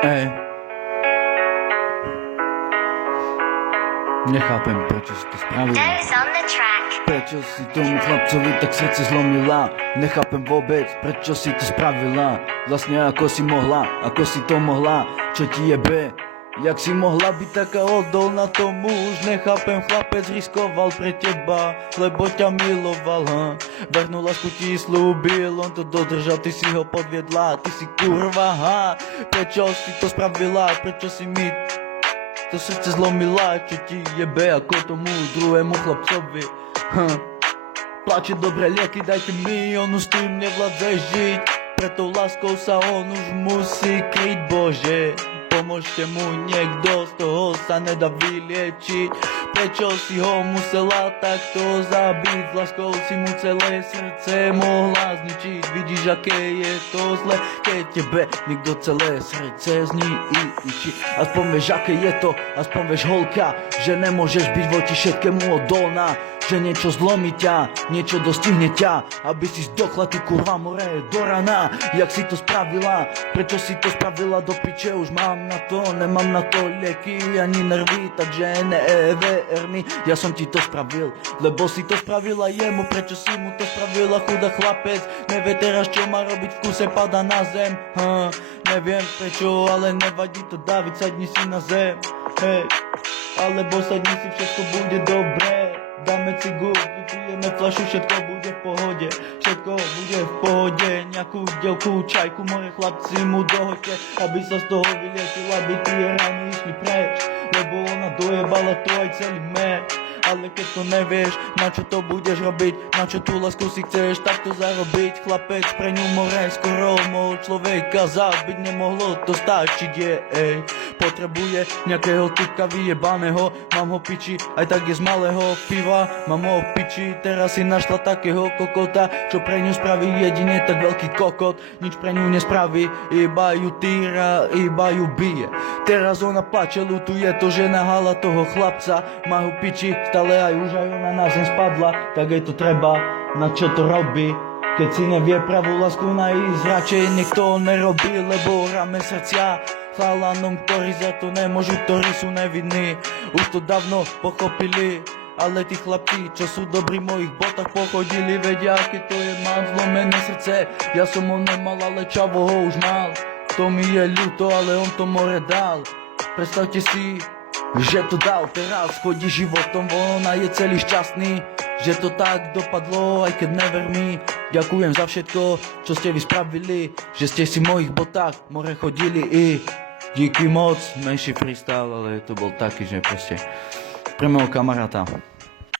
Ej. Nechápem, prečo si to spravila. Nose on the track. Prečo si tomu chlapcovi tak srdce zlomila? Nechápem vôbec, prečo si to spravila. Vlastne ako si mohla, ako si to mohla. Čo ti jebe? Jak si mohla byť taká odolná tomu už nechápem, chlapec riskoval pre teba, lebo ťa miloval, Vrhnú lásku ti slúbil, on to dodržal, ty si ho podviedla, ty si kurva, Prečo si to spravila, prečo si mi to srdce zlomila, čo ti jebe ako tomu druhému chlapcovi, Plače dobré lieky, dajte mi, on už s tým nevládze žiť, preto láskou sa on už musí kryť, Bože. Pomôžte mu, niekto z toho sa nedá vyliečiť. Prečo si ho musela takto zabiť? S láskou si mu celé srdce mohla zničiť. Vidíš, aké je to zle, keď tebe nikto celé srdce zničí. Aspoň vieš, aké je to, aspoň vieš, holka, že nemôžeš byť voči všetkému odolná. Že niečo zlomí ťa, niečo dostihne ťa, aby si zdochla, ty kurva more do rana. Jak si to spravila, prečo si to spravila, do piče už mám na to, nemám na to lieky ani nervy, takže never mi, ja som ti to spravil, lebo si to spravila jemu, prečo si mu to spravila, chudá chlapec, nevie teraz čo má robiť, v kuse pada na zem, neviem prečo, ale nevadí to, David, sadni si na zem, hej, alebo sadni si, všetko bude dobré. Dáme cigu, vypijeme fľašu, všetko bude v pohode, všetko bude v pohode, nejakú dievku, čajku, moje chlapci mu dohoďte, aby sa z toho vyliečila, aby tie rány išli preč, lebo ona dojebala to aj celý meč. Ale keď to nevieš, na čo to budeš robiť, na čo tú lásku si chceš takto zarobiť, chlapec pre ňu more skoro mohol človeka zabiť, nemohlo to stačiť, potrebuje nejakého typka vyjebaného, mám ho piči, aj tak je z malého piva, mám ho piči, teraz si našla takého kokota, čo pre ňu spraví jedine tak veľký kokot, nič pre ňu nespraví, iba ju týra, iba ju bije. Teraz ona plače, ľutuje to, že nahala toho chlapca, má ho piči, ale aj už aj ona na zem spadla, tak jej to treba, na čo to robí. Keď si nevie pravú lásku nájsť, radšej nech to nerobí, lebo hráme srdcia chalanom, ktorí za to nemôžu, ktorí sú nevinní. Už to dávno pochopili, ale tí chlapci, čo sú dobrí v mojich botách pochodili, vedia, aké to je, mám zlomené srdce. Ja som ho nemal, ale Čavo ho už mal. To mi je ľúto, ale on to more dal. Predstavte si, že to dal, teraz chodí životom, ona je celý šťastný, že to tak dopadlo, aj keď never mi. Ďakujem za všetko, čo ste vy spravili, že ste si v mojich botách more chodili i díky moc, menší freestyle, ale to bol taký, že proste pre môjho kamaráta.